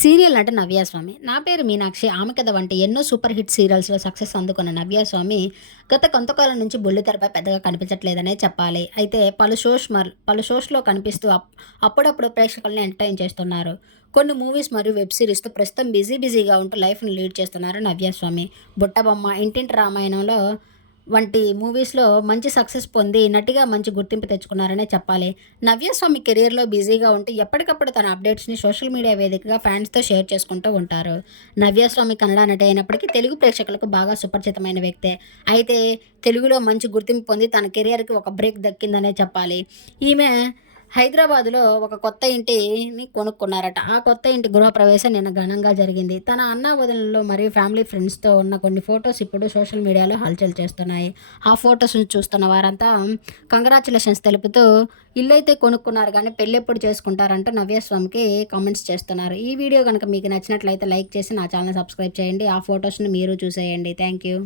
Serial నట నవ్యాస్వామి. నా పేరు మీనాక్షి. ఆమె కథ వంటి ఎన్నో సూపర్ హిట్ సీరియల్స్లో సక్సెస్ అందుకున్న నవ్యాస్వామి గత కొంతకాలం నుంచి బుల్లితెరపై పెద్దగా కనిపించట్లేదనే చెప్పాలి. అయితే పలు షోస్ మర్ పలు షోస్లో కనిపిస్తూ అప్ అప్పుడప్పుడు ప్రేక్షకుల్ని ఎంటర్టైన్ చేస్తున్నారు. కొన్ని మూవీస్ మరియు వెబ్ సిరీస్తో ప్రస్తుతం బిజీ బిజీగా ఉంటూ లైఫ్ను లీడ్ చేస్తున్నారు నవ్యాస్వామి. బుట్టబొమ్మ ఇంటింటి రామాయణంలో వంటి మూవీస్లో మంచి సక్సెస్ పొంది నటిగా మంచి గుర్తింపు తెచ్చుకున్నారనే చెప్పాలి. నవ్యస్వామి కెరియర్లో బిజీగా ఉంటూ ఎప్పటికప్పుడు తన అప్డేట్స్ని సోషల్ మీడియా వేదికగా ఫ్యాన్స్తో షేర్ చేసుకుంటూ ఉంటారు. నవ్యస్వామి కన్నడ నటి అయినప్పటికీ తెలుగు ప్రేక్షకులకు బాగా సుపరిచితమైన వ్యక్తే. అయితే తెలుగులో మంచి గుర్తింపు పొంది తన కెరియర్కి ఒక బ్రేక్ దక్కిందనే చెప్పాలి. ఈమె హైదరాబాదులో ఒక కొత్త ఇంటిని కొనుక్కున్నారట. ఆ కొత్త ఇంటి గృహప్రవేశం నిన్న ఘనంగా జరిగింది. తన అన్న వదినలో మరియు ఫ్యామిలీ ఫ్రెండ్స్తో ఉన్న కొన్ని ఫొటోస్ ఇప్పుడు సోషల్ మీడియాలో హల్చల్ చేస్తున్నాయి. ఆ ఫొటోస్ చూస్తున్న వారంతా కంగ్రాచులేషన్స్ తెలుపుతూ ఇల్లు అయితే కొనుక్కున్నారు కానీ పెళ్ళెప్పుడు చేసుకుంటారంటూ నవ్యస్వామికి కామెంట్స్ చేస్తున్నారు. ఈ వీడియో కనుక మీకు నచ్చినట్లయితే లైక్ చేసి నా ఛానల్ సబ్స్క్రైబ్ చేయండి. ఆ ఫొటోస్ని మీరు చూసేయండి. Thank you.